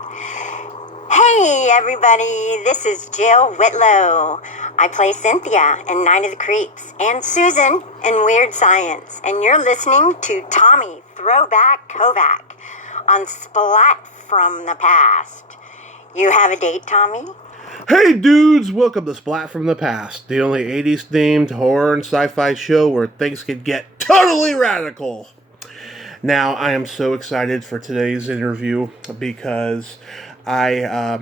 Hey everybody, this is Jill Whitlow. I play Cynthia in Night of the Creeps and Susan in Weird Science, and you're listening to Tommy Throwback Kovac on Splat from the Past. You have a date, Tommy? Hey dudes, welcome to Splat from the Past, the only 80s themed horror and sci-fi show where things can get totally radical. Now, I am so excited for today's interview because I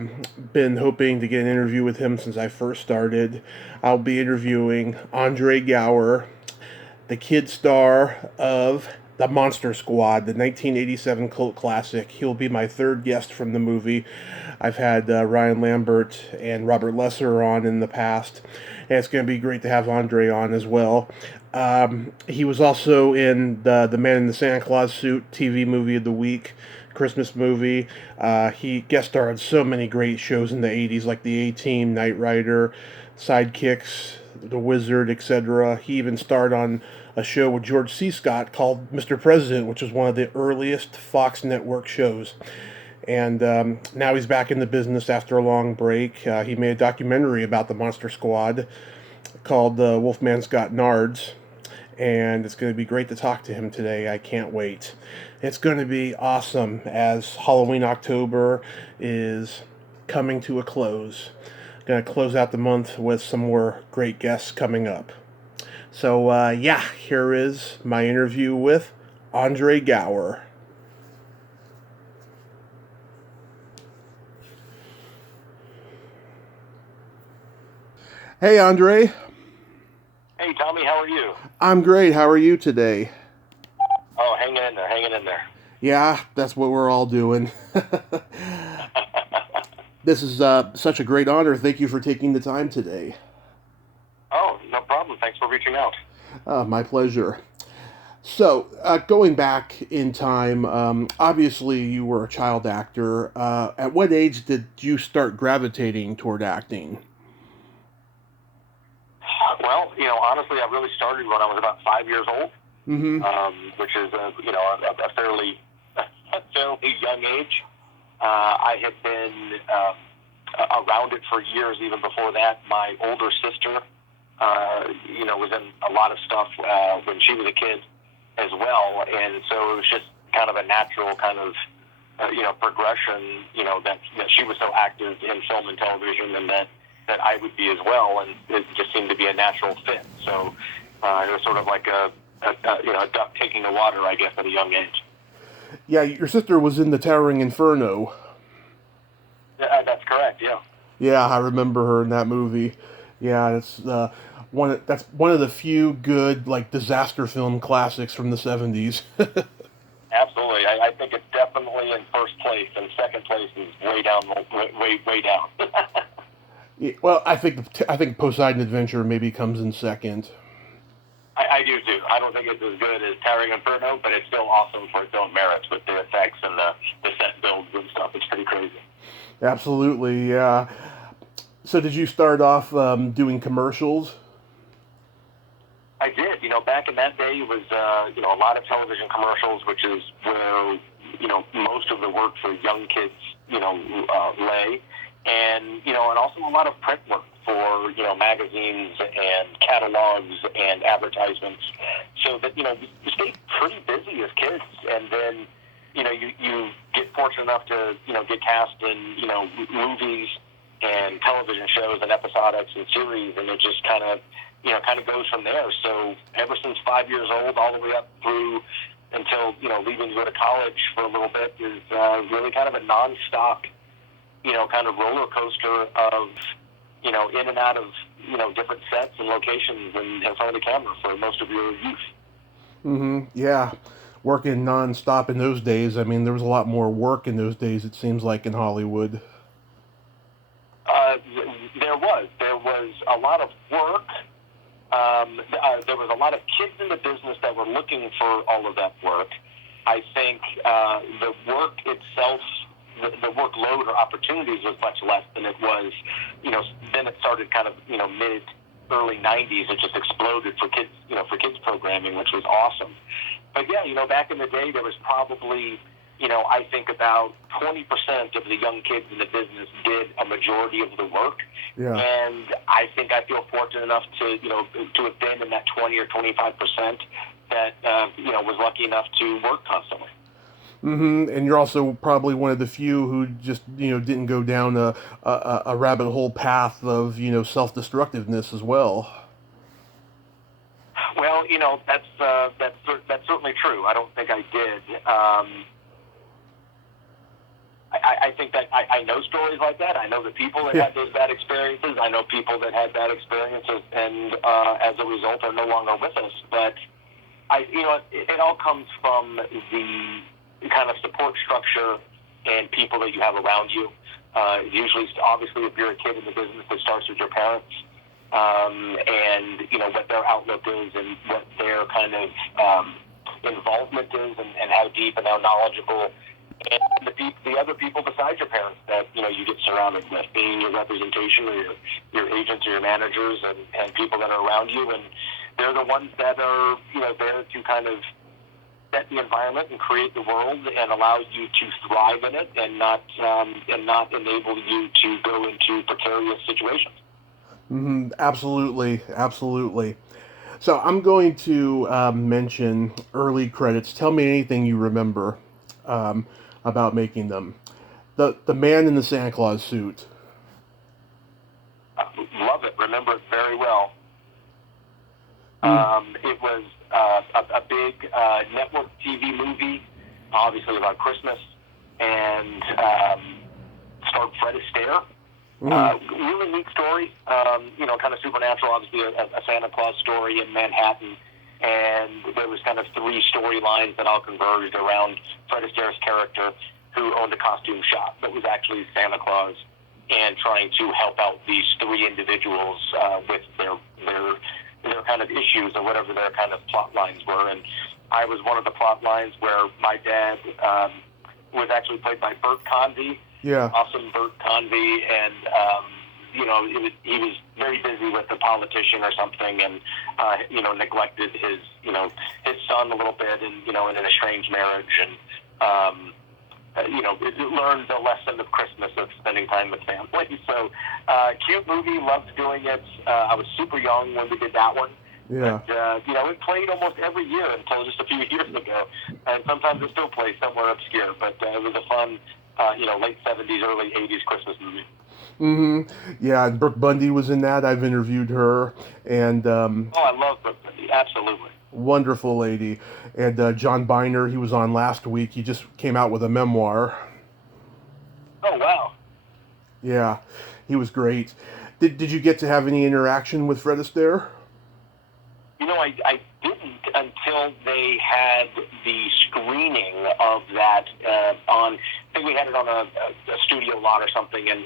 been hoping to get an interview with him since I first started. I'll be interviewing Andre Gower, the kid star of The Monster Squad, the 1987 cult classic. He'll be my third guest from the movie. I've had Ryan Lambert and Robert Lesser on in the past, and it's going to be great to have Andre on as well. He was also in the Man in the Santa Claus Suit TV movie of the week, Christmas movie. He guest starred on so many great shows in the 80s, like The A-Team, Knight Rider, Sidekicks, The Wizard, etc. He even starred on a show with George C. Scott called Mr. President, which was one of the earliest Fox Network shows. And now he's back in the business after a long break. He made a documentary about the Monster Squad called Wolfman's Got Nards. And it's going to be great to talk to him today. I can't wait. It's going to be awesome as Halloween October is coming to a close. Going to close out the month with some more great guests coming up. So, here is my interview with Andre Gower. Hey, Andre. Hey, Tommy, how are you? I'm great. How are you today? Oh, hanging in there. Yeah, that's what we're all doing. This is such a great honor. Thank you for taking the time today. Oh, no problem. Thanks for reaching out. My pleasure. So, going back in time, obviously you were a child actor. At what age did you start gravitating toward acting? Well, honestly, I really started when I was about 5 years old, Mm-hmm. which is, a fairly young age. I had been around it for years. Even before that, my older sister, was in a lot of stuff when she was a kid as well, and so it was just kind of a natural kind of, progression, that she was so active in film and television, and that I would be as well, and it just seemed to be a natural fit. So it was sort of like a duck taking the water, I guess, at a young age. Yeah, your sister was in the Towering Inferno. Yeah, that's correct. Yeah. Yeah, I remember her in that movie. Yeah, that's one of the few good disaster film classics from the 70s. Absolutely. I think it's definitely in first place, and second place is way down. Yeah, well, I think Poseidon Adventure maybe comes in second. I do too. I don't think it's as good as Towering Inferno, but it's still awesome for its own merits with the effects and the set builds and stuff. It's pretty crazy. Absolutely, yeah. So did you start off doing commercials? I did. Back in that day, it was a lot of television commercials, which is where most of the work for young kids lay, and also a lot of print work for magazines and catalogs and advertisements. So that we stayed pretty busy as kids, and then you get fortunate enough to get cast in movies and television shows and episodics and series, and it just kind of goes from there. So ever since 5 years old, all the way up through until leaving to go to college for a little bit is really kind of a nonstop kind of roller coaster of in and out of different sets and locations and in front of the camera for most of your youth. Mm-hmm. Yeah, working nonstop in those days. I mean, there was a lot more work in those days. It seems like in Hollywood. There was a lot of work. There was a lot of kids in the business that were looking for all of that work. I think the work itself, the workload or opportunities was much less than it was. Then it started kind of early 90s. It just exploded for kids, for kids programming, which was awesome. But yeah, back in the day, there was probably I think about 20% of the young kids in the business did a majority of the work. Yeah. And I think I feel fortunate enough to have been in that 20 or 25% that, was lucky enough to work constantly. Mm-hmm. And you're also probably one of the few who just, didn't go down a rabbit hole path of, self-destructiveness as well. Well, that's certainly true. I don't think I did. I think that I know stories like that. I know the people that had those bad experiences. I know people that had bad experiences and as a result are no longer with us. But it all comes from the kind of support structure and people that you have around you. Usually, obviously, if you're a kid in the business, it starts with your parents. And what their outlook is and what their kind of involvement is and how deep and how knowledgeable, and the other people besides your parents that you get surrounded with, being your representation or your agents or your managers and people that are around you, and they're the ones that are there to kind of set the environment and create the world and allow you to thrive in it and not enable you to go into precarious situations. Mm-hmm. Absolutely, absolutely. So I'm going to mention early credits. Tell me anything you remember about making them. The man in the Santa Claus suit. Love it. Remember it very well. It was a big network TV movie, obviously about Christmas, and starred Fred Astaire. Really neat story, kind of supernatural, obviously a Santa Claus story in Manhattan, and there was kind of three storylines that all converged around Fred Astaire's character, who owned a costume shop that was actually Santa Claus, and trying to help out these three individuals with their kind of issues or whatever their kind of plot lines were. And I was one of the plot lines where my dad was actually played by Bert Convy. Yeah. Awesome Bert Convy, and he was very busy with a politician or something, and neglected his son a little bit, and in an estranged marriage, and learned the lesson of Christmas of spending time with family. So, cute movie, loved doing it. I was super young when we did that one. Yeah. But, it played almost every year until just a few years ago, and sometimes it still plays somewhere obscure. But it was a fun, late 70s, early 80s Christmas movie. Mm-hmm. Yeah, and Brooke Bundy was in that. I've interviewed her, and I love Brooke Bundy. Absolutely. Wonderful lady. And John Biner, he was on last week. He just came out with a memoir. Oh, wow. Yeah, he was great. Did you get to have any interaction with Fred Astaire? I didn't until they had the screening of that on, I think we had it on a studio lot or something, and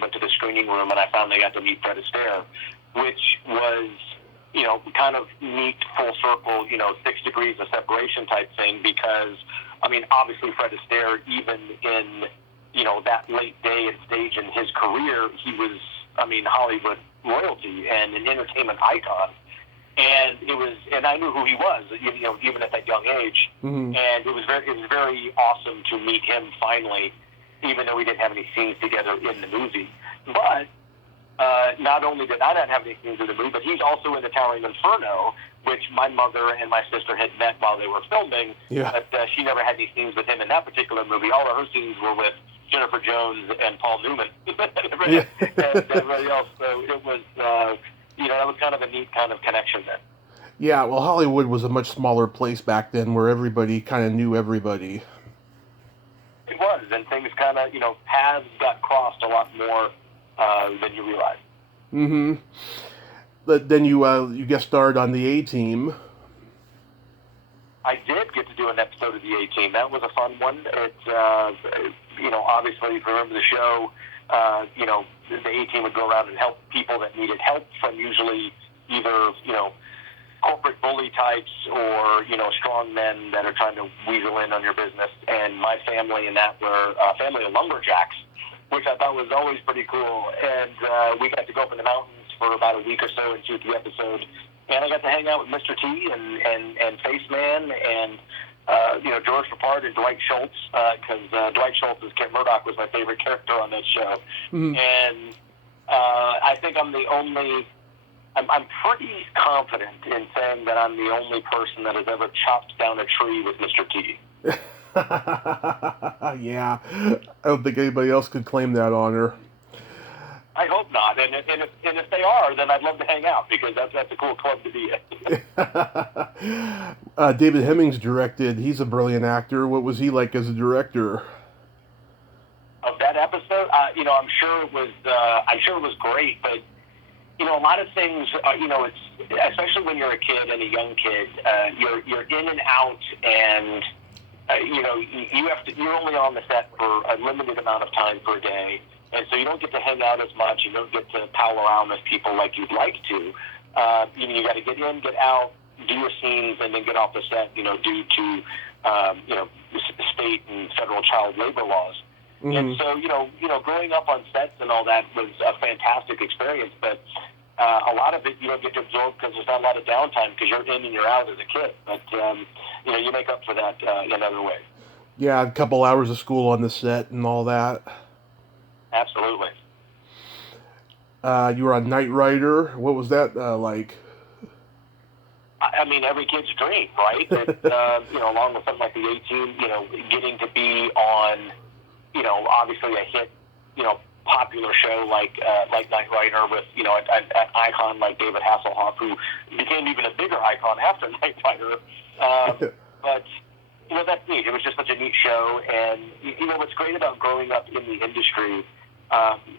went to the screening room, and I finally got to meet Fred Astaire, which was, kind of neat, full circle, 6 degrees of separation type thing, because, obviously Fred Astaire, even in, that late day and stage in his career, he was, Hollywood royalty and an entertainment icon. And I knew who he was, even at that young age. Mm-hmm. And it was very awesome to meet him finally, even though we didn't have any scenes together in the movie. But not only did I not have any scenes in the movie, but he's also in the Towering Inferno, which my mother and my sister had met while they were filming. Yeah. But she never had any scenes with him in that particular movie. All of her scenes were with Jennifer Jones and Paul Newman and everybody else. So it was, that was kind of a neat kind of connection there. Yeah, well, Hollywood was a much smaller place back then where everybody kind of knew everybody. It was, and things kind of, paths got crossed a lot more than you realize. Mm-hmm. But then you guest starred on the A-Team. I did get to do an episode of the A-Team. That was a fun one. It's, obviously, if you remember the show, the A-Team would go around and help people that needed help from usually either, corporate bully types or, strong men that are trying to weasel in on your business. And my family in that were a family of lumberjacks, which I thought was always pretty cool. And we got to go up in the mountains for about a week or so and shoot the episode. And I got to hang out with Mr. T and Faceman and George Papard and Dwight Schultz, because Dwight Schultz as Kim Murdoch was my favorite character on that show. Mm-hmm. And I think I'm pretty confident in saying that I'm the only person that has ever chopped down a tree with Mr. T. Yeah, I don't think anybody else could claim that honor. I hope not, and if they are, then I'd love to hang out, because that's a cool club to be in. David Hemmings directed. He's a brilliant actor. What was he like as a director? Of that episode, I'm sure it was great, but a lot of things, it's especially when you're a kid and a young kid, you're in and out, and you're only on the set for a limited amount of time per day. And so you don't get to hang out as much. You don't get to pal around with people like you'd like to. You got to get in, get out, do your scenes, and then get off the set, due to, state and federal child labor laws. Mm-hmm. And so, growing up on sets and all that was a fantastic experience. But a lot of it you don't get to absorb because there's not a lot of downtime, because you're in and you're out as a kid. But, you make up for that in other ways. Yeah, a couple hours of school on the set and all that. Absolutely. You were on Knight Rider. What was that like? I mean, every kid's dream, right? It, along with something like the A-Team, getting to be on, obviously a hit, popular show like Knight Rider with, an icon like David Hasselhoff, who became even a bigger icon after Knight Rider. But that's neat. It was just such a neat show, and what's great about growing up in the industry.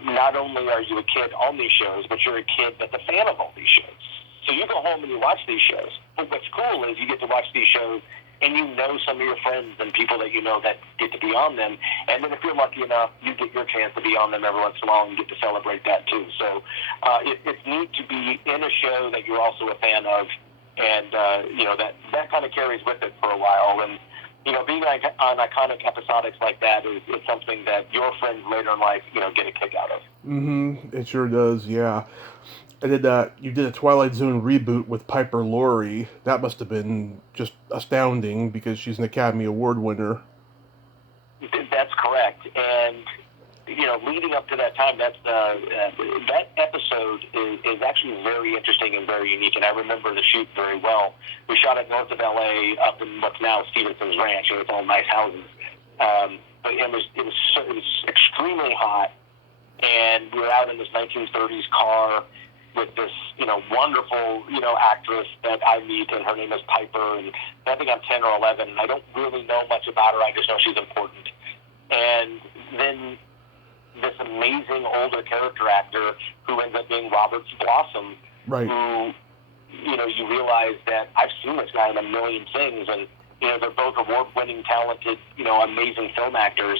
Not only are you a kid on these shows, but you're a kid that's a fan of all these shows. So you go home and you watch these shows. But what's cool is you get to watch these shows and you know some of your friends and people that you know that get to be on them. And then if you're lucky enough, you get your chance to be on them every once in a while and get to celebrate that too. So it's neat to be in a show that you're also a fan of. And, that kind of carries with it for a while. And, being on iconic episodics like that is something that your friends later in life, get a kick out of. Mm-hmm. It sure does, yeah. And then you did a Twilight Zone reboot with Piper Laurie. That must have been just astounding, because she's an Academy Award winner. That's correct. And, leading up to that time, that episode is actually very interesting and very unique. And I remember the shoot very well. We shot it north of L.A. up in what's now Stevenson's Ranch. It's all nice houses. But it was extremely hot. And we were out in this 1930s car with this, wonderful, actress that I meet, and her name is Piper. And I think I'm 10 or 11, and I don't really know much about her. I just know she's important. And then this amazing older character actor who ends up being Robert Blossom, right. Who, you realize that I've seen this guy in a million things, and, they're both award-winning, talented, amazing film actors,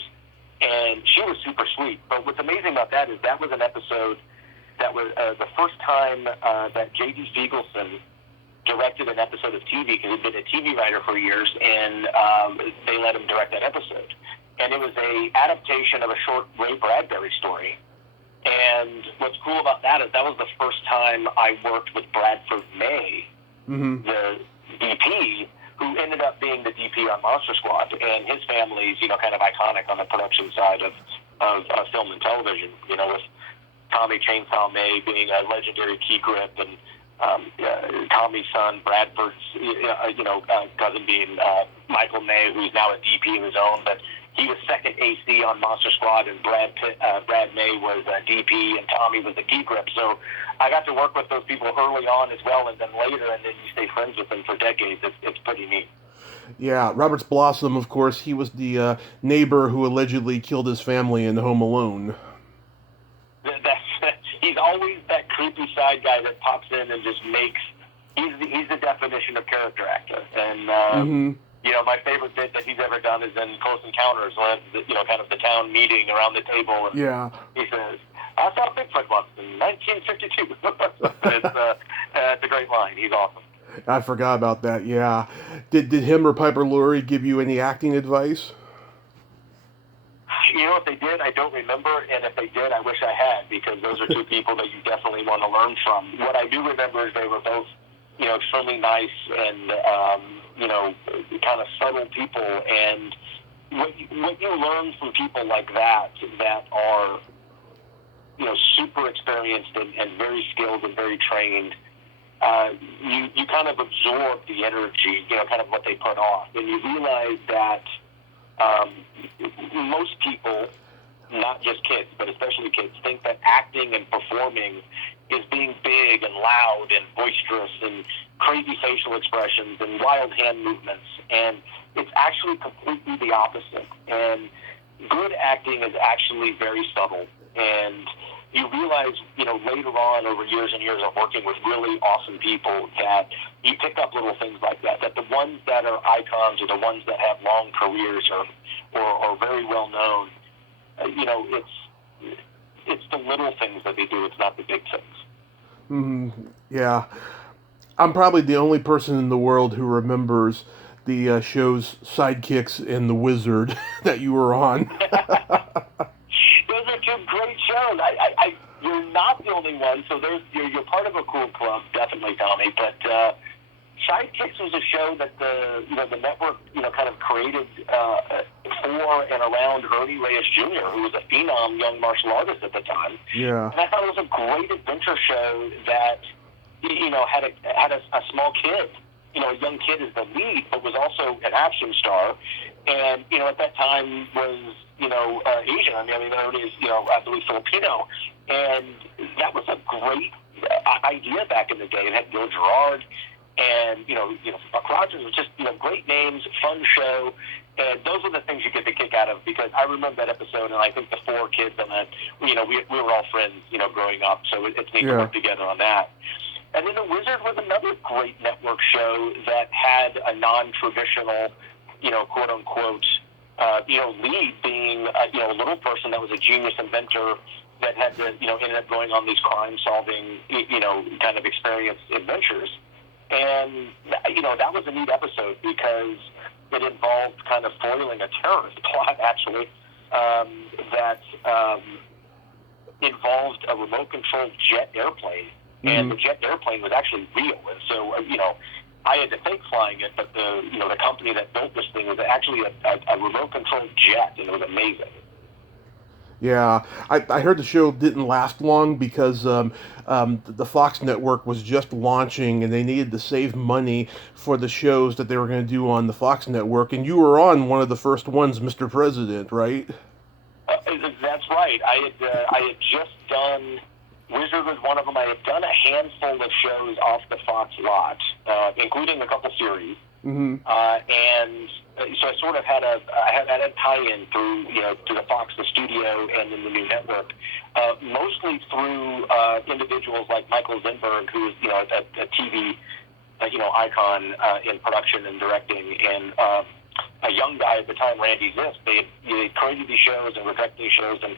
and she was super sweet. But what's amazing about that is that was an episode that was the first time that J.D. Fiegelson directed an episode of TV, because he'd been a TV writer for years, and they let him direct that episode. And it was a adaptation of a short Ray Bradbury story. And what's cool about that is that was the first time I worked with Bradford May, mm-hmm. the DP, who ended up being the DP on Monster Squad. And his family's, kind of iconic on the production side of film and television, with Tommy Chainsaw May being a legendary key grip, and Tommy's son, Bradford's, cousin being Michael May, who's now a DP of his own, but he was second AC on Monster Squad, and Brad May was a DP, and Tommy was the key grip. So I got to work with those people early on as well, and then later, and then you stay friends with them for decades. It's pretty neat. Yeah, Robert Blossom, of course, he was the neighbor who allegedly killed his family in Home Alone. He's always that creepy side guy that pops in and just makes. He's the definition of character actor, and mm-hmm. My favorite bit that he's ever done is in Close Encounters, when kind of the town meeting around the table. And yeah. He says, "I saw Bigfoot once in 1952." It's a great line. He's awesome. I forgot about that. Yeah. Did him or Piper Laurie give you any acting advice? If they did, I don't remember, and if they did, I wish I had, because those are two people that you definitely want to learn from. What I do remember is they were both, extremely nice and, kind of subtle people. And what you learn from people like that are, super experienced and very skilled and very trained, you kind of absorb the energy, kind of what they put off. And you realize that most people, not just kids, but especially kids, think that acting and performing is being big and loud and boisterous and crazy facial expressions and wild hand movements. And it's actually completely the opposite. And good acting is actually very subtle. And you realize, later on over years and years of working with really awesome people that you pick up little things like that the ones that are icons or the ones that have long careers or very well known, it's the little things that they do. It's not the big things. Yeah. I'm probably the only person in the world who remembers the shows Sidekicks and The Wizard that you were on. Those are two great shows. You're not the only one, so you're part of a cool club, definitely, Tommy. But Sidekicks was a show that the network kind of created for and around Ernie Reyes Jr., who was a phenom young martial artist at the time. Yeah. And I thought it was a great adventure show that had a small kid, a young kid as the lead, but was also an action star. And at that time was Asian. I mean, Ernie is I believe Filipino, and that was a great idea back in the day. It had Bill Gerard. And, Buck Rogers was just, great names, fun show. And those are the things you get the kick out of, because I remember that episode, and I think the four kids on that, we were all friends, growing up. So it's neat to work together on that. And then The Wizard was another great network show that had a non-traditional, quote unquote, lead being, a little person that was a genius inventor that had to, ended up going on these crime-solving, kind of experienced adventures. And, that was a neat episode because it involved kind of foiling a terrorist plot, actually, that involved a remote-controlled jet airplane. Mm-hmm. And the jet airplane was actually real. And so, I had to fake flying it, but the company that built this thing was actually a remote-controlled jet, and it was amazing. Yeah, I heard the show didn't last long because the Fox network was just launching and they needed to save money for the shows that they were going to do on the Fox network. And you were on one of the first ones, Mr. President, right? That's right. I had just done, Wizard was one of them. I had done a handful of shows off the Fox lot, including a couple series. Mm-hmm. And so I sort of had a tie-in through, to the Fox, the studio, and then the new network, mostly through individuals like Michael Zinberg, who is, a TV, icon in production and directing, and a young guy at the time, Randy Ziff. They created these shows and were directing these shows, and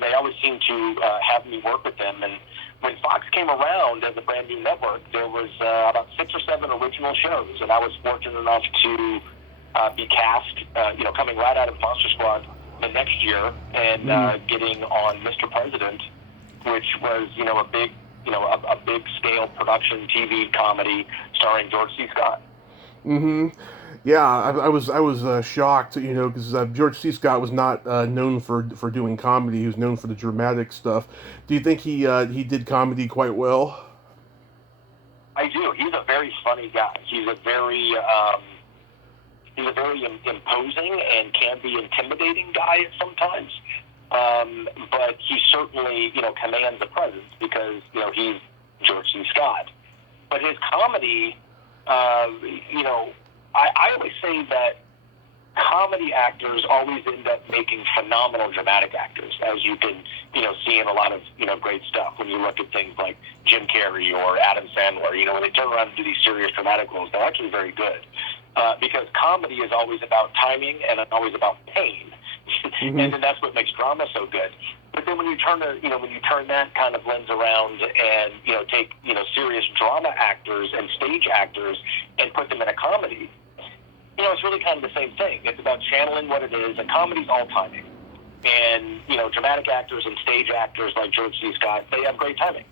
they always seemed to have me work with them. And when Fox came around as a brand new network, there was about 6 or 7 original shows, and I was fortunate enough to be cast, coming right out of Monster Squad the next year, and getting on Mr. President, which was a big scale production TV comedy starring George C. Scott. Mm-hmm. Yeah, I was shocked, because George C. Scott was not known for doing comedy. He was known for the dramatic stuff. Do you think he did comedy quite well? I do. He's a very funny guy. He's a very imposing and can be intimidating guy sometimes. But he certainly, commands a presence because, he's George C. Scott. But his comedy, I always say that comedy actors always end up making phenomenal dramatic actors, as you can, see in a lot of, great stuff. When you look at things like Jim Carrey or Adam Sandler, when they turn around and do these serious dramatic roles, they're actually very good. Because comedy is always about timing and it's always about pain. Mm-hmm. And then that's what makes drama so good. But then when you turn that kind of lens around and, take, serious drama actors and stage actors and put them in a comedy, it's really kind of the same thing. It's about channeling what it is. And comedy's all timing. And, dramatic actors and stage actors like George C. Scott, they have great timing.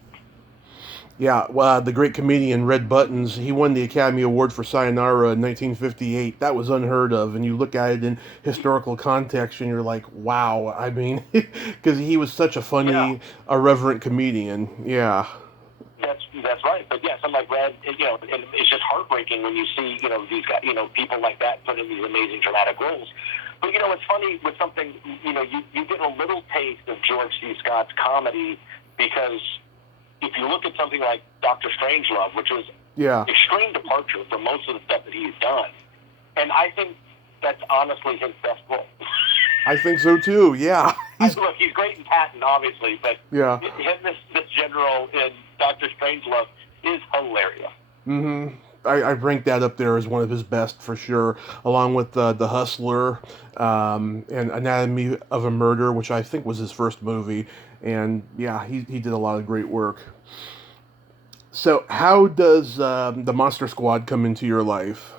Yeah, well, the great comedian Red Buttons, he won the Academy Award for Sayonara in 1958. That was unheard of, and you look at it in historical context, and you're like, wow. I mean, because he was such a Yeah. funny, irreverent comedian. Yeah. That's right. But yeah, something like Red, and it's just heartbreaking when you see, these guys, people like that put in these amazing dramatic roles. But it's funny with something, you get a little taste of George C. Scott's comedy because if you look at something like Dr. Strangelove, which was Yeah. extreme departure from most of the stuff that he's done, and I think that's honestly his best role. I think so too. Yeah. Look, he's great in Patton, obviously, but Yeah. him, this general in Dr. Strangelove is hilarious. Mm-hmm. I rank that up there as one of his best for sure, along with The Hustler, and Anatomy of a Murder, which I think was his first movie. And yeah, he did a lot of great work. So, how does the Monster Squad come into your life?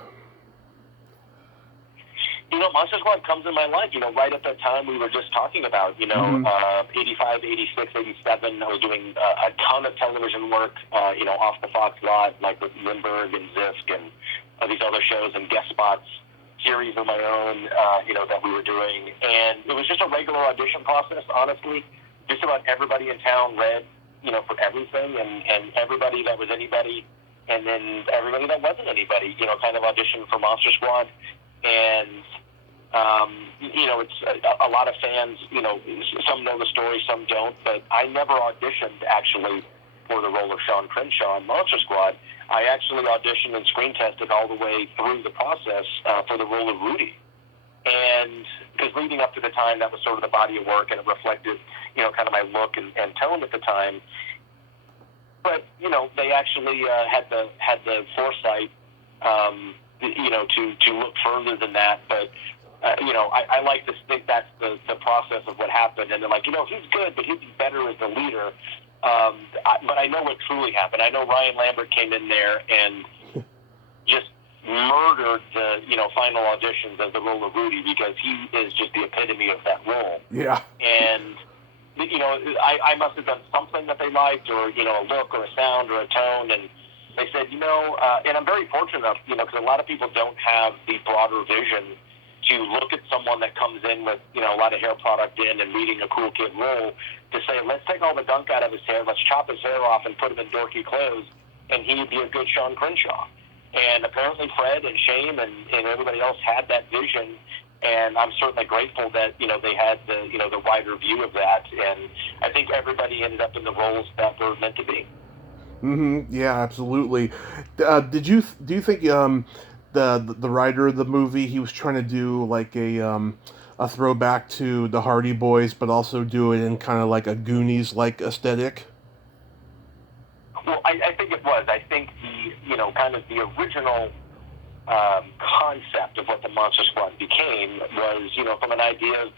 Monster Squad comes in my life, right at that time we were just talking about, 85, 86, 87. I was doing a ton of television work, off the Fox lot, like with Lindbergh and Zisk and these other shows and guest spots, series of my own, that we were doing. And it was just a regular audition process, honestly. Just about everybody in town read, for everything, and everybody that was anybody, and then everybody that wasn't anybody, kind of auditioned for Monster Squad. And it's a lot of fans, some know the story, some don't, but I never auditioned actually for the role of Sean Crenshaw in Monster Squad. I actually auditioned and screen tested all the way through the process for the role of Rudy. And because leading up to the time, that was sort of the body of work, and it reflected, kind of my look and tone at the time. But, they actually had the foresight, to look further than that. But, I like to think that's the process of what happened. And they're like, he's good, but he'd be better as the leader. But I know what truly happened. I know Ryan Lambert came in there and just murdered the, final auditions of the role of Rudy, because he is just the epitome of that role. Yeah. And, I must have done something that they liked, or, a look or a sound or a tone. And they said, and I'm very fortunate enough, because a lot of people don't have the broader vision to look at someone that comes in with, a lot of hair product in and leading a cool kid role, to say, let's take all the gunk out of his hair, let's chop his hair off and put him in dorky clothes, and he would be a good Sean Crenshaw. And apparently Fred and Shane and everybody else had that vision, and I'm certainly grateful that, they had the wider view of that, and I think everybody ended up in the roles that were meant to be. Mm-hmm. Yeah, absolutely. Do you think the writer of the movie, he was trying to do like a throwback to the Hardy Boys, but also do it in kind of like a Goonies like aesthetic? Well, I think it was. I think the kind of the original concept of what the Monster Squad became was, from an idea of,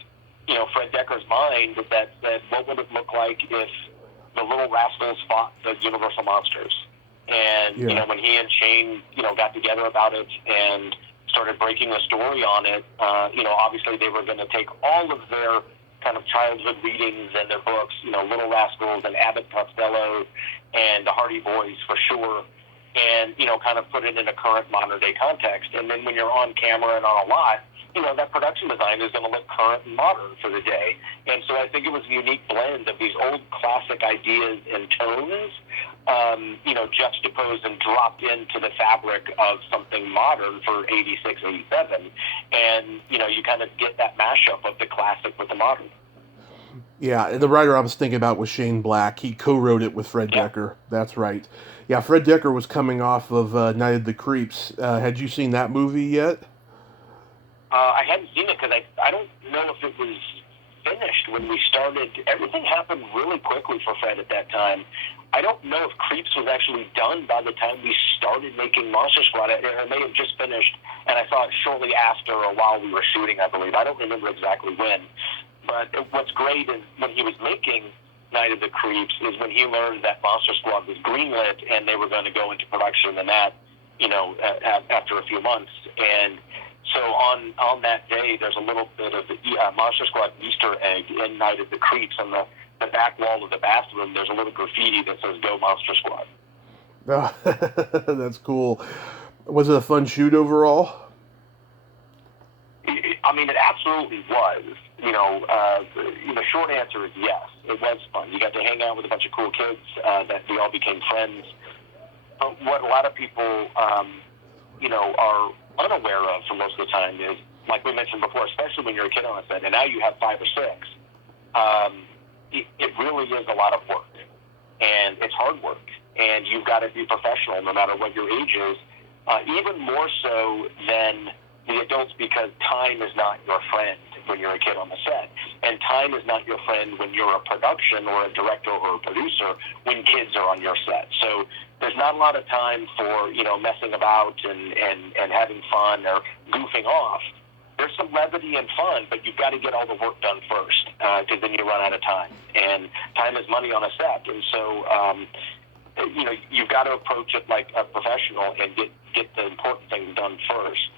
Fred Decker's mind that said, what would it look like if the Little Rascals fought the Universal Monsters? And, Yeah. When he and Shane, got together about it and started breaking the story on it, obviously they were going to take all of their kind of childhood readings and their books, Little Rascals and Abbott Costello and the Hardy Boys for sure, and, kind of put it in a current modern day context. And then when you're on camera and on a lot, that production design is going to look current and modern for the day. And so I think it was a unique blend of these old classic ideas and tones, juxtaposed and dropped into the fabric of something modern for 86, 87. And, you kind of get that mashup of the classic with the modern. Yeah, and the writer I was thinking about was Shane Black. He co-wrote it with Fred Decker. That's right. Yeah, Fred Decker was coming off of Night of the Creeps. Had you seen that movie yet? I hadn't seen it because I don't know if it was finished when we started. Everything happened really quickly for Fred at that time. I don't know if Creeps was actually done by the time we started making Monster Squad. It may have just finished, and I saw it shortly after or while we were shooting, I believe. I don't remember exactly when. But what's great is when he was making Night of the Creeps is when he learned that Monster Squad was greenlit and they were going to go into production and that, after a few months. And so on that day, there's a little bit of the Monster Squad Easter egg in Night of the Creeps. On the back wall of the bathroom, there's a little graffiti that says, "Go Monster Squad." That's cool. Was it a fun shoot overall? I mean, it absolutely was. The short answer is yes. It was fun. You got to hang out with a bunch of cool kids that we all became friends. But what a lot of people, are unaware of for most of the time is, like we mentioned before, especially when you're a kid on a set, and now you have 5 or 6, it really is a lot of work. And it's hard work. And you've got to be professional no matter what your age is, even more so than the adults, because time is not your friend when you're a kid on the set. And time is not your friend when you're a production or a director or a producer when kids are on your set. So there's not a lot of time for, messing about and having fun or goofing off. There's some levity and fun, but you've got to get all the work done first, because then you run out of time. And time is money on a set. And so, you've got to approach it like a professional and get the important things done first.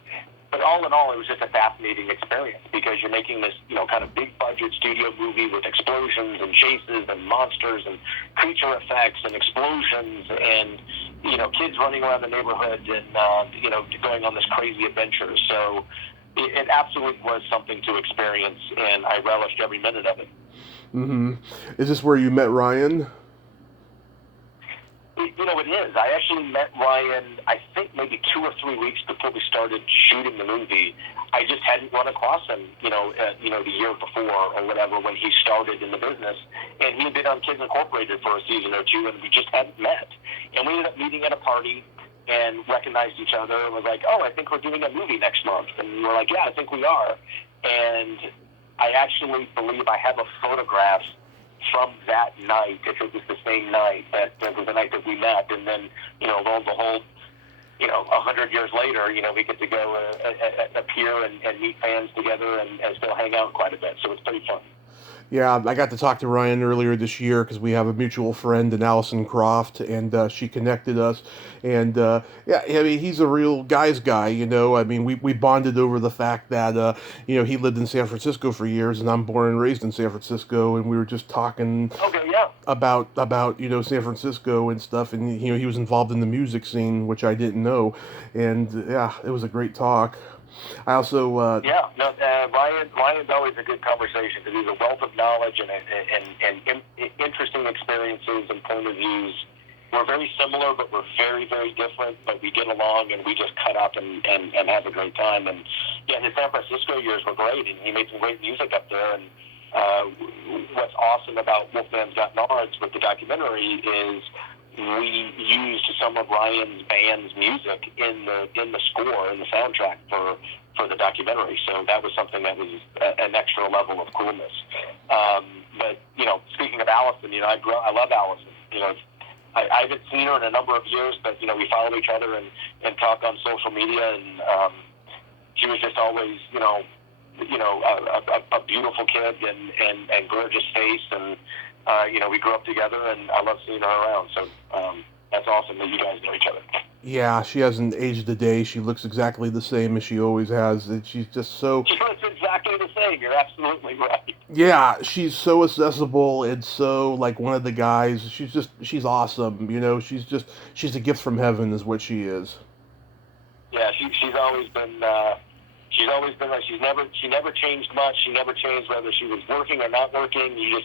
But all in all, it was just a fascinating experience, because you're making this, kind of big budget studio movie with explosions and chases and monsters and creature effects and explosions and, kids running around the neighborhood and, going on this crazy adventure. So it absolutely was something to experience, and I relished every minute of it. Mm-hmm. Is this where you met Ryan? It is. I actually met Ryan, I think maybe 2 or 3 weeks before we started shooting the movie. I just hadn't run across him, the year before or whatever, when he started in the business. And he had been on Kids Incorporated for a season or 2, and we just hadn't met. And we ended up meeting at a party and recognized each other and was like, oh, I think we're doing a movie next month. And we're like, yeah, I think we are. And I actually believe I have a photograph from that night, if it was the same night that was the night that we met. And then, lo and behold, 100 years later, we get to go appear and meet fans together and still hang out quite a bit. So it's pretty fun. Yeah, I got to talk to Ryan earlier this year because we have a mutual friend in Allison Croft, and she connected us. And yeah, I mean, he's a real guy's guy, I mean, we bonded over the fact that, he lived in San Francisco for years, and I'm born and raised in San Francisco, and we were just talking about San Francisco and stuff, and, he was involved in the music scene, which I didn't know. And yeah, it was a great talk. I also Ryan's always a good conversation, because he's a wealth of knowledge and interesting experiences and point of views. We're very similar, but we're very, very different. But we get along, and we just cut up and have a great time. And yeah, his San Francisco years were great, and he made some great music up there. And what's awesome about Wolfman's Got Nards with the documentary is we used some of Ryan's band's music in the score, in the soundtrack for the documentary. So that was something that was an extra level of coolness. But speaking of Allison, I love Allison. I haven't seen her in a number of years, but we follow each other and talk on social media, and she was just always a beautiful kid and gorgeous face, and we grew up together, and I love seeing her around. So that's awesome that you guys know each other. Yeah, she hasn't aged a day. She looks exactly the same as she always has. And she's just so... She looks exactly the same. You're absolutely right. Yeah, she's so accessible and so, like, one of the guys. She's awesome, she's a gift from heaven is what she is. Yeah, she's always been... She's always been like, she never changed much. She never changed whether she was working or not working. You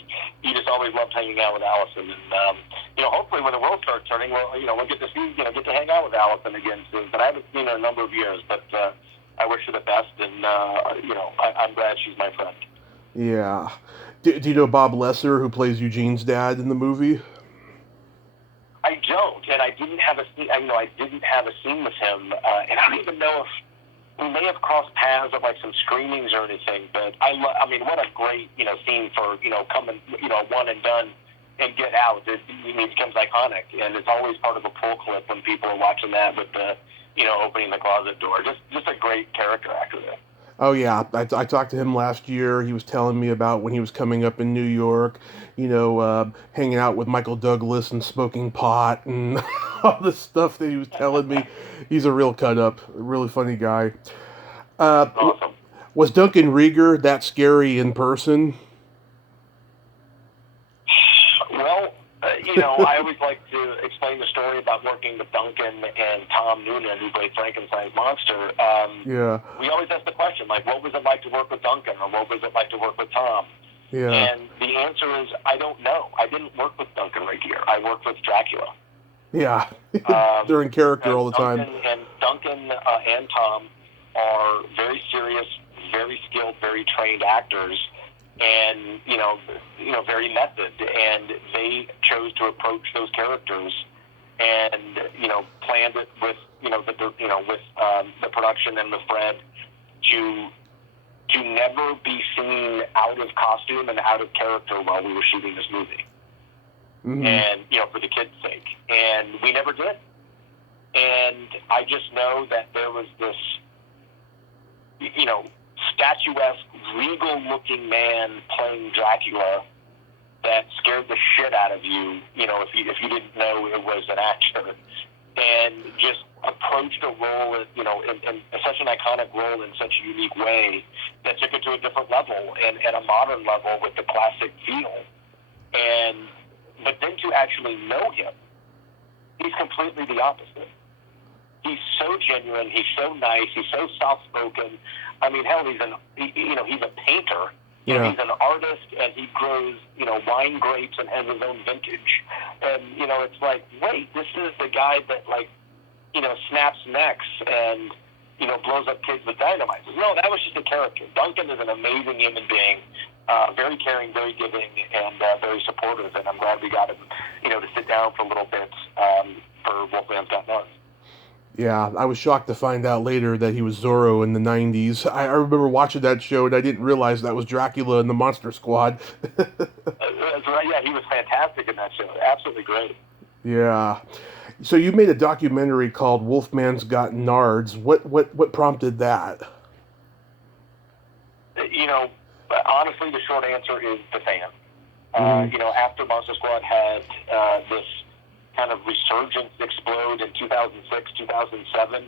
just always loved hanging out with Allison. And hopefully when the world starts turning, we'll get to see, get to hang out with Allison again soon. But I haven't seen her in a number of years. But I wish her the best, and I'm glad she's my friend. Yeah. Do you know Bob Lesser, who plays Eugene's dad in the movie? I don't, and I didn't have a scene with him, and I don't even know if we may have crossed paths at like some screenings or anything, but I mean, what a great, scene for, coming, one and done and get out. It becomes iconic, and it's always part of a pull clip when people are watching that with the, opening the closet door. Just a great character actor there. Oh yeah, I talked to him last year. He was telling me about when he was coming up in New York, hanging out with Michael Douglas and smoking pot and all this stuff that he was telling me. He's a real cut-up, a really funny guy. Awesome. Was Duncan Rieger that scary in person? Well, I always like to explain the story about working with Duncan and Tom Noonan, who played Frankenstein's monster. Yeah. We always ask the question, like, what was it like to work with Duncan, or what was it like to work with Tom? Yeah. And the answer is, I don't know. I didn't work with Duncan Rapier. I worked with Dracula. Yeah. They're in character all the time. Duncan and Tom are very serious, very skilled, very trained actors, and very method. And they chose to approach those characters, and planned it with the production and with Fred to never be seen out of costume and out of character while we were shooting this movie. Mm-hmm. And, for the kids' sake. And we never did. And I just know that there was this, statuesque, regal-looking man playing Dracula that scared the shit out of you, if you didn't know it was an actor. And just approached a role, in such an iconic role in such a unique way that took it to a different level and a modern level with the classic feel. But then to actually know him, he's completely the opposite. He's so genuine. He's so nice. He's so soft-spoken. I mean, hell, he's a painter. Yeah. He's an artist, and he grows, wine grapes and has his own vintage. And, it's like, wait, this is the guy that, snaps necks and, blows up kids with dynamite. No, that was just a character. Duncan is an amazing human being, very caring, very giving, and very supportive. And I'm glad we got him, to sit down for a little bit for Wolfman's Got Nuns. Yeah, I was shocked to find out later that he was Zorro in the 90s. I remember watching that show, and I didn't realize that was Dracula in the Monster Squad. That's right, yeah, he was fantastic in that show. Absolutely great. Yeah. So you made a documentary called Wolfman's Got Nards. What prompted that? Honestly, the short answer is the fan. Mm-hmm. After Monster Squad had this kind of resurgence explode in 2006, 2007,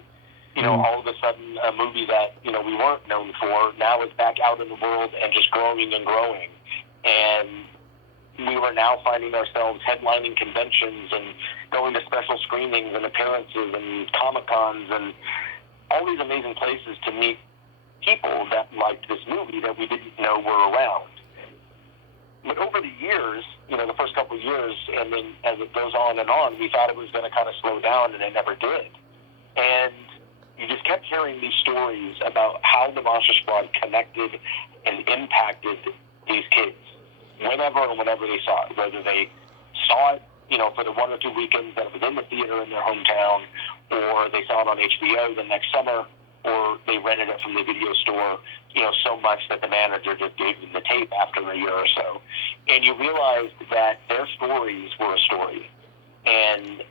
all of a sudden a movie that, we weren't known for, now is back out in the world and just growing and growing. And we were now finding ourselves headlining conventions and going to special screenings and appearances and Comic-Cons and all these amazing places to meet people that liked this movie that we didn't know were around. But over the years, the first couple of years, and then as it goes on, we thought it was going to kind of slow down, and it never did. And you just kept hearing these stories about how the Monster Squad connected and impacted these kids whenever they saw it, whether they saw it, for the 1 or 2 weekends that it was in the theater in their hometown, or they saw it on HBO the next summer, or they rented it from the video store, so much that the manager just gave them the tape after a year or so. And you realized that their stories were a story. And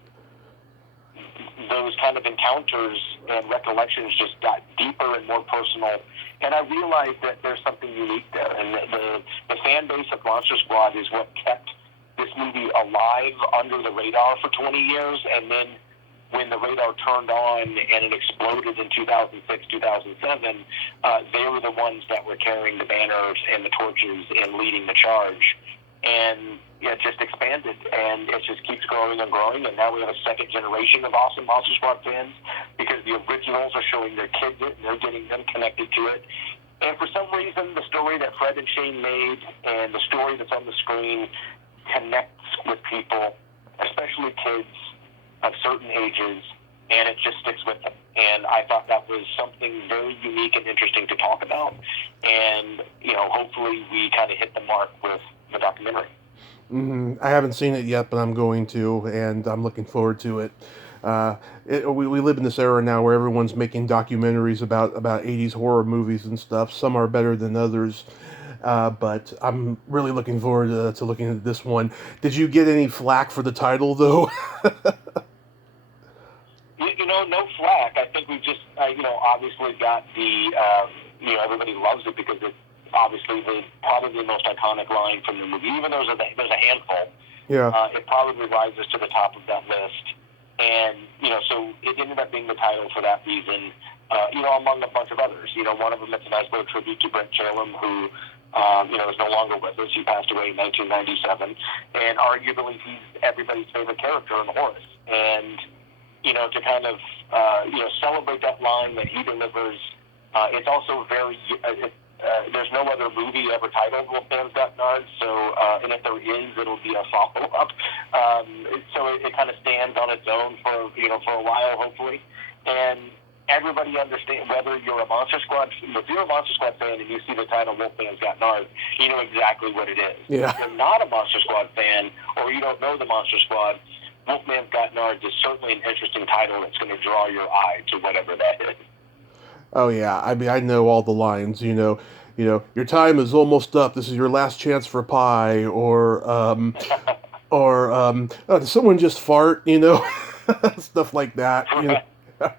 those kind of encounters and recollections just got deeper and more personal. And I realized that there's something unique there. And the fan base of Monster Squad is what kept this movie alive under the radar for 20 years. And then when the radar turned on and it exploded in 2006, 2007, they were the ones that were carrying the banners and the torches and leading the charge. And it just expanded, and it just keeps growing and growing, and now we have a second generation of awesome Monster Squad fans because the originals are showing their kids it, and they're getting them connected to it. And for some reason, the story that Fred and Shane made and the story that's on the screen connects with people, especially kids of certain ages, and it just sticks with them. And I thought that was something very unique and interesting to talk about. And, hopefully we kind of hit the mark with the documentary. Mm-hmm. I haven't seen it yet, but I'm going to, and I'm looking forward to it. We live in this era now where everyone's making documentaries about 80s horror movies and stuff. Some are better than others, but I'm really looking forward to looking at this one. Did you get any flack for the title, though? No flack. I think we just, obviously got the, everybody loves it because it's obviously probably the most iconic line from the movie. Even though there's a handful, yeah, it probably rises to the top of that list. And, so it ended up being the title for that reason, among a bunch of others. One of them, it's a nice little tribute to Brent Chalem, who is no longer with us. He passed away in 1997, and arguably he's everybody's favorite character in Horace. And to kind of celebrate that line that he delivers, it's also very. There's no other movie ever titled Wolfman's Got Nards, so and if there is, it'll be a follow-up. So it kind of stands on its own for a while, hopefully, and everybody understands, whether you're a Monster Squad, if you're a Monster Squad fan and you see the title Wolfman's Got Nards, you know exactly what it is. Yeah. If you're not a Monster Squad fan, or you don't know the Monster Squad, Wolfman's Got Nards is certainly an interesting title that's going to draw your eye to whatever that is. Oh yeah, I mean I know all the lines. Your time is almost up. This is your last chance for pie, or did someone just fart? Stuff like that. Well,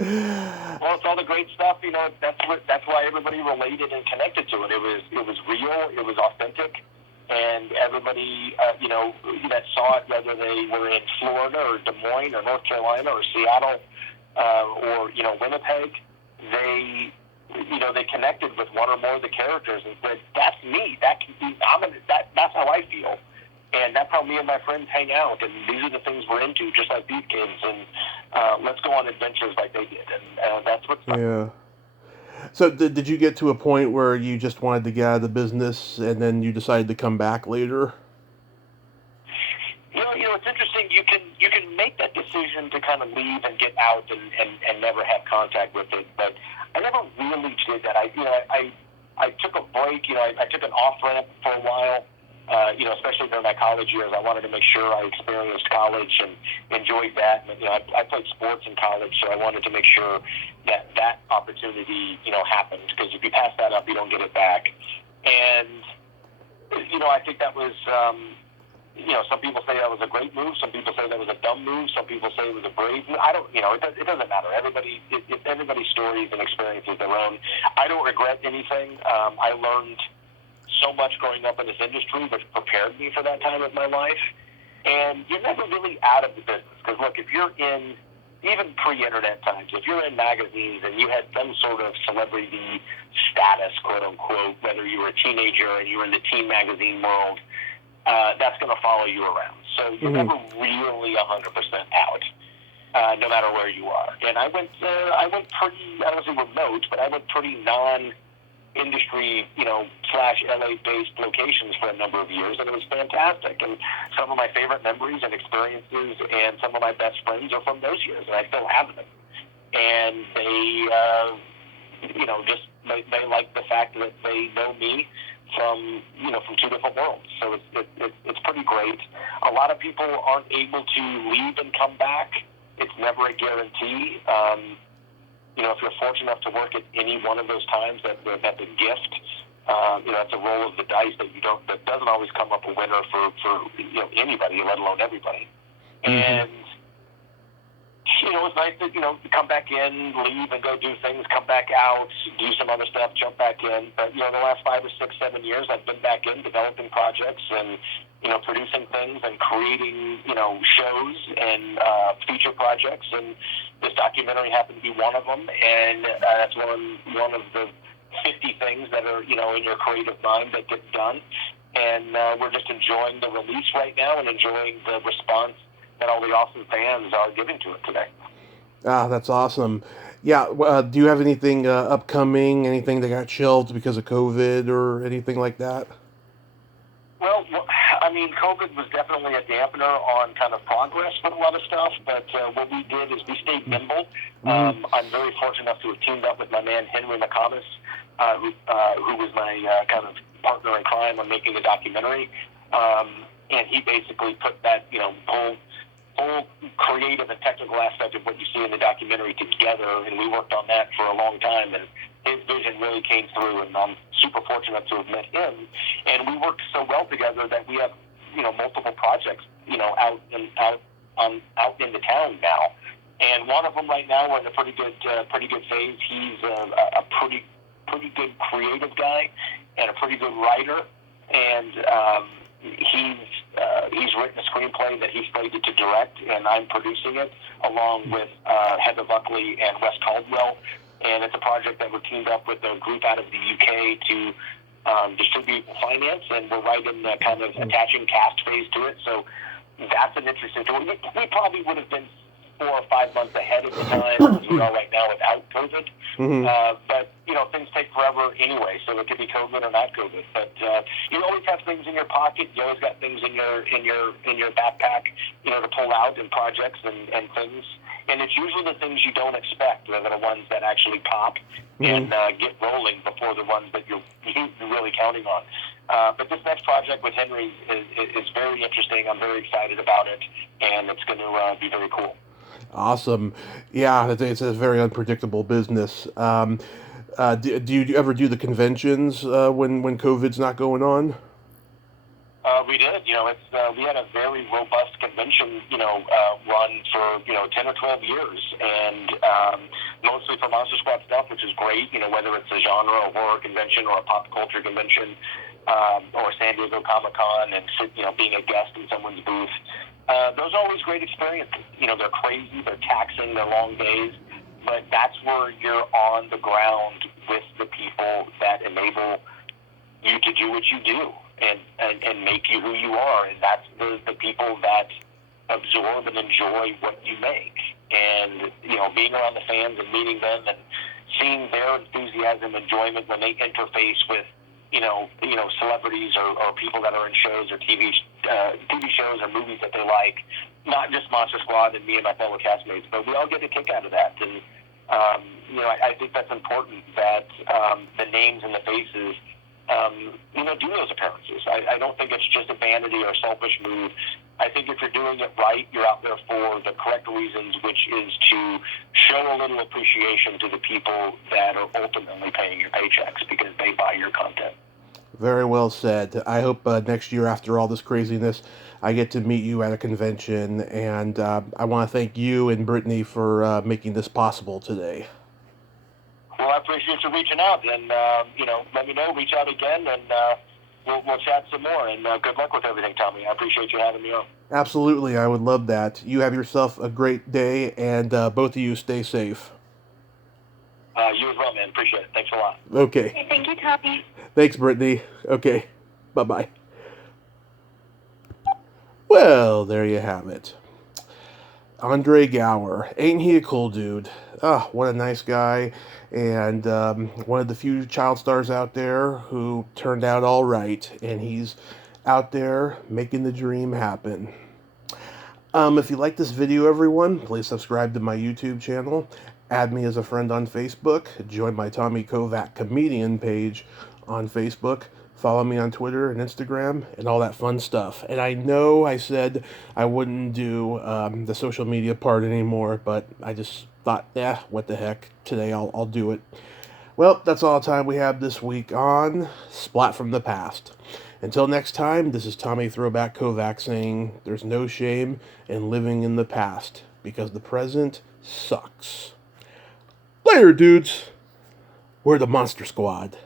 it's all the great stuff. That's why everybody related and connected to it. It was real. It was authentic. And everybody, that saw it, whether they were in Florida or Des Moines or North Carolina or Seattle or Winnipeg, they connected with one or more of the characters and said, "That's me. That's how I feel, and that's how me and my friends hang out. And these are the things we're into, just like these kids. And let's go on adventures like they did." And that's what's fun. Yeah. So did you get to a point where you just wanted to get out of the business and then you decided to come back later? It's interesting. You can make that decision to kind of leave and get out and never have contact with it. But I never really did that. I took a break. I took an off ramp for a while. Especially during my college years, I wanted to make sure I experienced college and enjoyed that. And, I played sports in college, so I wanted to make sure that opportunity, happened. Because if you pass that up, you don't get it back. And, I think that was, some people say that was a great move. Some people say that was a dumb move. Some people say it was a brave move. I don't, it doesn't matter. Everybody's stories and experiences their own. I don't regret anything. I learned so much growing up in this industry, which prepared me for that time of my life. And you're never really out of the business. Because, look, if you're in, even pre-internet times, if you're in magazines and you had some sort of celebrity status, quote-unquote, whether you were a teenager and you were in the teen magazine world, that's going to follow you around. So you're never really 100% out, no matter where you are. And I went pretty, I don't say remote, but I went pretty industry, / LA-based locations for a number of years, and it was fantastic. And some of my favorite memories and experiences and some of my best friends are from those years, and I still have them. And they like the fact that they know me from two different worlds. So it's pretty great. A lot of people aren't able to leave and come back. It's never a guarantee. If you're fortunate enough to work at any one of those times, that's a gift. It's a roll of the dice that doesn't always come up a winner for anybody, let alone everybody. And it's nice to come back in, leave and go do things, come back out, do some other stuff, jump back in. But the last 5 or 6, 7 years, I've been back in developing projects and producing things and creating shows and feature projects. And this documentary happened to be one of them, and that's one of the 50 things that are in your creative mind that get done. And we're just enjoying the release right now and enjoying the response that all the awesome fans are giving to it today. Ah, that's awesome. Yeah, do you have anything upcoming, anything that got shelved because of COVID or anything like that? Well, COVID was definitely a dampener on kind of progress with a lot of stuff, but what we did is we stayed nimble. I'm very fortunate enough to have teamed up with my man Henry McComas, who was my kind of partner in crime on making the documentary, and he basically put that, whole creative and technical aspect of what you see in the documentary together, and we worked on that for a long time, and his vision really came through, and I'm super fortunate to have met him, and we worked so well together that we have, multiple projects, out into town now, and one of them right now we're in a pretty good phase. He's a pretty good creative guy and a pretty good writer, and he's written a screenplay that he's slated to direct, and I'm producing it along with Heather Buckley and Wes Caldwell. And it's a project that we're teamed up with a group out of the UK to distribute and finance, and we're right in the kind of attaching cast phase to it. So that's an interesting story. We probably would have been 4 or 5 months ahead of the time as we are right now without COVID. But things take forever anyway, so it could be COVID or not COVID. But you always have things in your pocket. You always got things in your backpack, to pull out in projects and things. And it's usually the things you don't expect that are the ones that actually pop and get rolling before the ones that you're really counting on. But this next project with Henry is very interesting. I'm very excited about it, and it's going to be very cool. Awesome. Yeah, it's a very unpredictable business. Do you ever do the conventions when COVID's not going on? We did. We had a very robust convention, run for 10 or 12 years, and mostly for Monster Squad stuff, which is great. Whether it's a genre, a horror convention, or a pop culture convention, or San Diego Comic-Con, and being a guest in someone's booth. Those are always great experiences. They're crazy, they're taxing, they're long days, but that's where you're on the ground with the people that enable you to do what you do and make you who you are. And that's the people that absorb and enjoy what you make. And, being around the fans and meeting them and seeing their enthusiasm, enjoyment when they interface with celebrities or people that are in shows or TV shows or movies that they like, not just Monster Squad and me and my fellow castmates, but we all get a kick out of that. And, I think that's important that the names and the faces, do those appearances. I don't think it's just a vanity or selfish move. I think if you're doing it right, you're out there for the correct reasons, which is to show a little appreciation to the people that are ultimately paying your paychecks because they buy your content. Very well said. I hope next year, after all this craziness, I get to meet you at a convention, and I want to thank you and Brittany for making this possible today. Well, I appreciate you reaching out, and let me know, reach out again, and we'll chat some more. And good luck with everything, Tommy. I appreciate you having me on. Absolutely, I would love that. You have yourself a great day, and both of you stay safe. You as well, man. Appreciate it. Thanks a lot. Okay. Hey, thank you, Tommy. Thanks, Brittany. Okay, bye-bye. Well, there you have it. Andre Gower. Ain't he a cool dude? Ah, what a nice guy. And one of the few child stars out there who turned out all right. And he's out there making the dream happen. If you like this video, everyone, please subscribe to my YouTube channel. Add me as a friend on Facebook. Join my Tommy Kovac comedian page on Facebook. Follow me on Twitter and Instagram and all that fun stuff. And I know I said I wouldn't do the social media part anymore, but I just thought, what the heck. Today I'll do it. Well, that's all the time we have this week on Splat from the Past. Until next time, this is Tommy Throwback Kovac saying there's no shame in living in the past because the present sucks. Later, dudes. We're the Monster Squad.